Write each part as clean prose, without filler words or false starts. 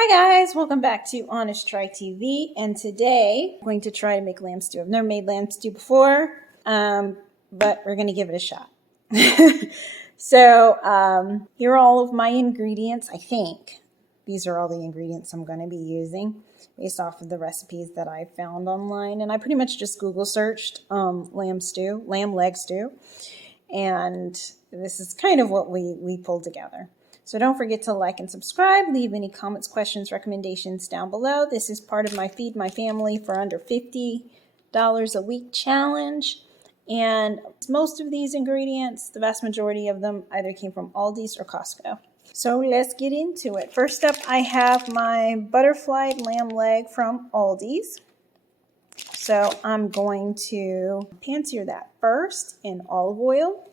Hi guys, welcome back to Honest Try TV, and today I'm going to try to make lamb stew. I've never made lamb stew before, but we're going to give it a shot. Here are all of my ingredients. I think these are all the ingredients I'm going to be using based off of the recipes that I found online, and I pretty much just Google searched lamb leg stew, and this is kind of what we pulled together. So don't forget to like and subscribe. Leave any comments, questions, recommendations down below. This is part of my Feed My Family for Under $50 a Week challenge. And most of these ingredients, the vast majority of them, either came from Aldi's or Costco. So let's get into it. First up, I have my Butterflied Lamb Leg from Aldi's. So I'm going to pan-sear that first in olive oil.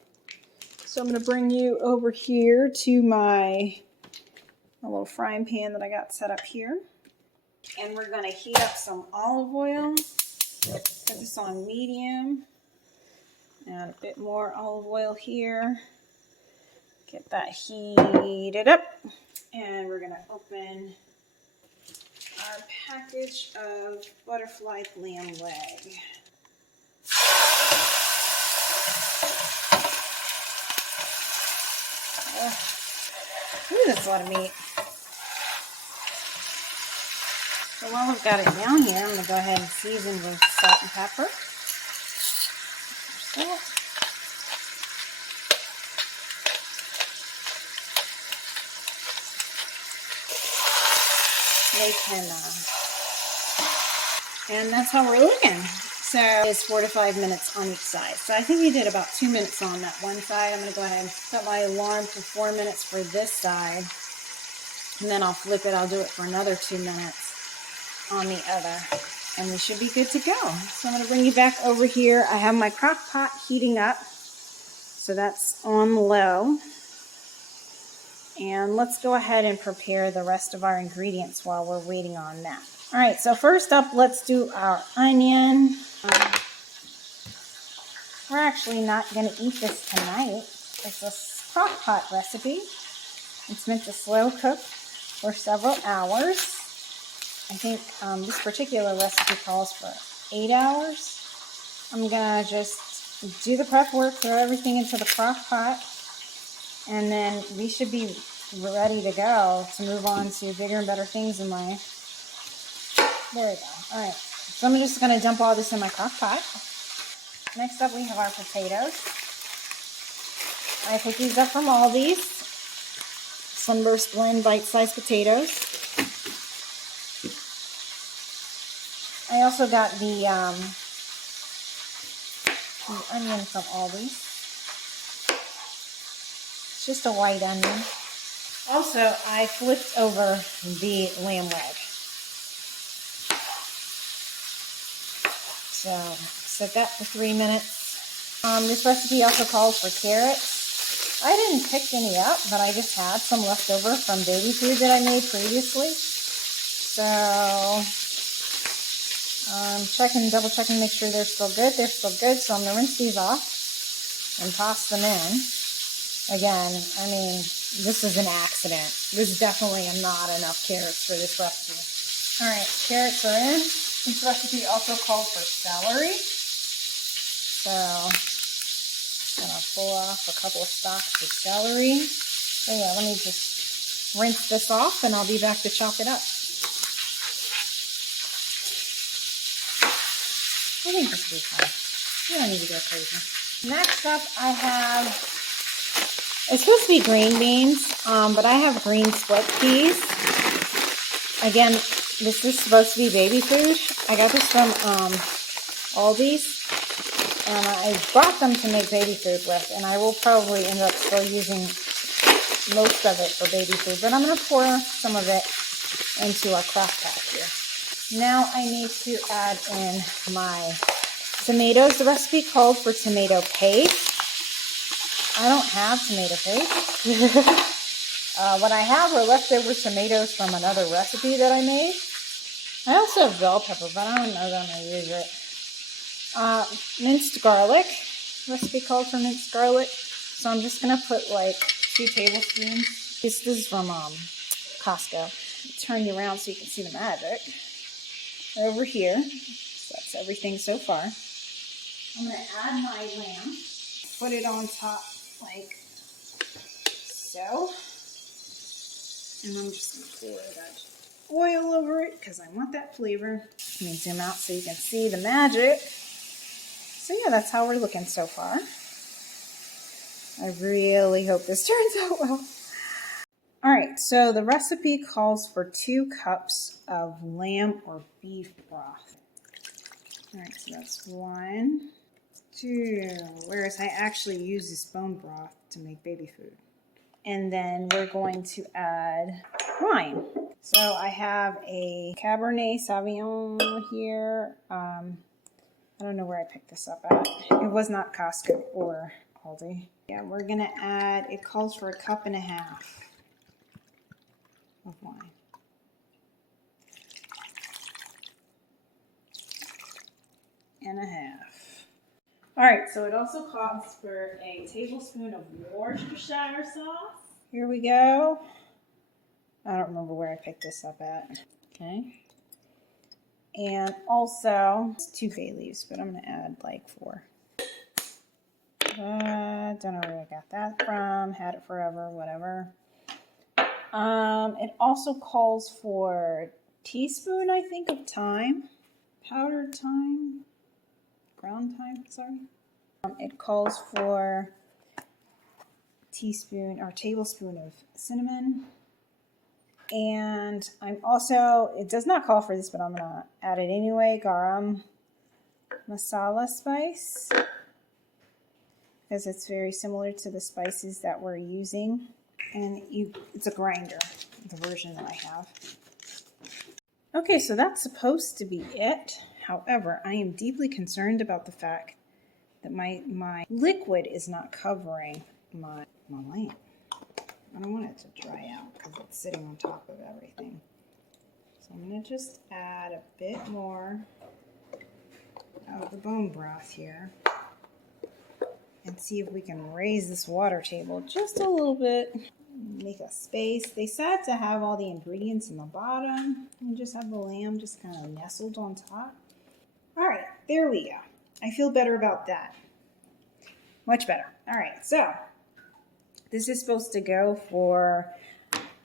So I'm going to bring you over here to my little frying pan that I got set up here. And we're going to heat up some olive oil. Put this on medium. Add a bit more olive oil here. Get that heated up. And we're going to open our package of Butterflied Lamb Leg. Ooh, that's a lot of meat. So while I've got it down here, I'm going to go ahead and season with salt and pepper. Salt. And that's how we're looking. So it's 4 to 5 minutes on each side. So I think we did about 2 minutes on that one side. I'm going to go ahead and set my alarm for 4 minutes for this side. And then I'll flip it. I'll do it for another 2 minutes on the other. And we should be good to go. So I'm going to bring you back over here. I have my crock pot heating up. So that's on low. And let's go ahead and prepare the rest of our ingredients while we're waiting on that. All right, so first up, let's do our onion. We're actually not going to eat this tonight. It's a Crockpot recipe. It's meant to slow cook for several hours. I think this particular recipe calls for 8 hours. I'm going to just do the prep work, throw everything into the crock pot, and then we should be ready to go to move on to bigger and better things in life. There we go. All right. So I'm just going to dump all this in my crock pot. Next up, we have our potatoes. I picked these up from Aldi's. Sunburst blend bite-sized potatoes. I also got the onion from Aldi's. It's just a white onion. Also, I flipped over the lamb leg. So, set that for 3 minutes. This recipe also calls for carrots. I didn't pick any up, but I just had some left over from baby food that I made previously. So, double checking, make sure they're still good. They're still good, so I'm going to rinse these off and toss them in. Again, I mean, this is an accident. There's definitely not enough carrots for this recipe. All right, carrots are in. This recipe also calls for celery. So, I'm going to pull off a couple of stalks of celery. So yeah, let me just rinse this off and I'll be back to chop it up. I think this will be fine. You don't need to go crazy. Next up, I have, it's supposed to be green beans, but I have green split peas. Again, this is supposed to be baby food. I got this from Aldi's, and I bought them to make baby food with, and I will probably end up still using most of it for baby food, but I'm going to pour some of it into our crock pot here. Now I need to add in my tomatoes. The recipe called for tomato paste. I don't have tomato paste. What I have are leftover tomatoes from another recipe that I made. I also have bell pepper, but I don't know that I'm going to use it. Minced garlic. Recipe called for minced garlic. So I'm just going to put like 2 tablespoons. This is from Costco. turn you around so you can see the magic. Over here, so that's everything so far. I'm going to add my lamb, put it on top like so, and I'm just going to pour that oil over it because I want that flavor. Let me zoom out so you can see the magic. So yeah, that's how we're looking so far. I really hope this turns out well. All right, so the recipe calls for 2 cups of lamb or beef broth. All right, so that's 1, 2, whereas I actually use this bone broth to make baby food. And then we're going to add wine. So I have a Cabernet Sauvignon here. I don't know where I picked this up at. It was not Costco or Aldi. Yeah, we're gonna add, it calls for 1.5 cups of wine. And a half. All right, so it also calls for a tablespoon of Worcestershire sauce. Here we go. I don't remember where I picked this up at. Okay. And also, it's 2 bay leaves, but I'm gonna add like 4. Don't know where I got that from. Had it forever, whatever. It also calls for a teaspoon, I think, of thyme. Powdered thyme. Ground thyme, sorry. It calls for a teaspoon or tablespoon of cinnamon. And I'm also, it does not call for this, but I'm going to add it anyway, garam masala spice. Because it's very similar to the spices that we're using. And it's a grinder, the version that I have. Okay, so that's supposed to be it. However, I am deeply concerned about the fact that my liquid is not covering my lamp. I don't want it to dry out because it's sitting on top of everything. So I'm going to just add a bit more of the bone broth here and see if we can raise this water table just a little bit. Make a space. They said to have all the ingredients in the bottom and just have the lamb just kind of nestled on top. All right, there we go. I feel better about that. Much better. All right, so this is supposed to go for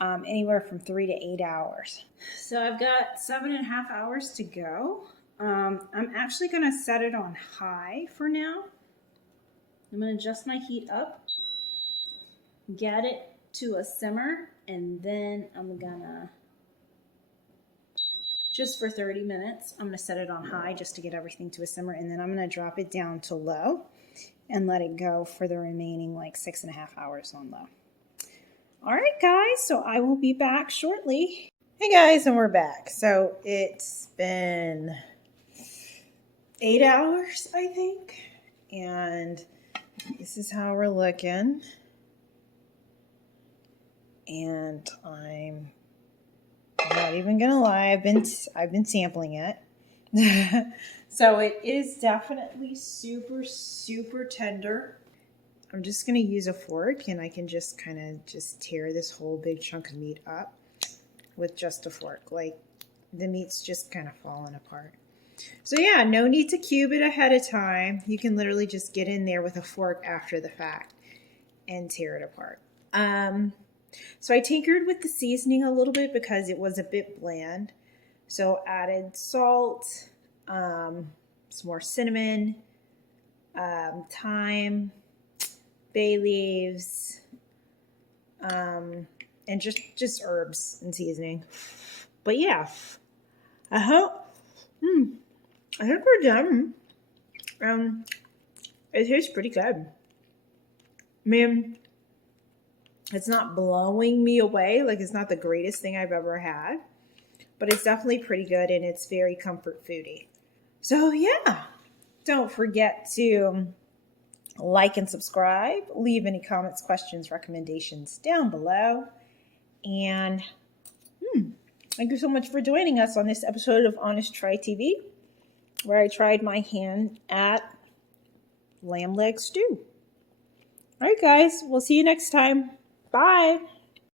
anywhere from 3 to 8 hours. So I've got 7.5 hours to go. I'm actually going to set it on high for now. I'm going to adjust my heat up, get it to a simmer, and then I'm going to, just for 30 minutes, I'm going to set it on high just to get everything to a simmer, and then I'm going to drop it down to low and let it go for the remaining like 6.5 hours on low. All right, guys, so I will be back shortly. Hey, guys, and we're back. So it's been 8 hours, I think, and this is how we're looking. And I'm not even gonna lie, I've been sampling it. So it is definitely super, super tender. I'm just gonna use a fork and I can just kind of just tear this whole big chunk of meat up with just a fork. Like the meat's just kind of falling apart. So yeah, no need to cube it ahead of time. You can literally just get in there with a fork after the fact and tear it apart. So I tinkered with the seasoning a little bit because it was a bit bland. So added salt, some more cinnamon, thyme, bay leaves, and just herbs and seasoning. But yeah, I think we're done. It tastes pretty good. I mean, it's not blowing me away. Like, it's not the greatest thing I've ever had. But it's definitely pretty good, and it's very comfort foody. So, yeah. Don't forget to like and subscribe. Leave any comments, questions, recommendations down below. And thank you so much for joining us on this episode of Honest Try TV, where I tried my hand at lamb leg stew. All right, guys. We'll see you next time. Bye.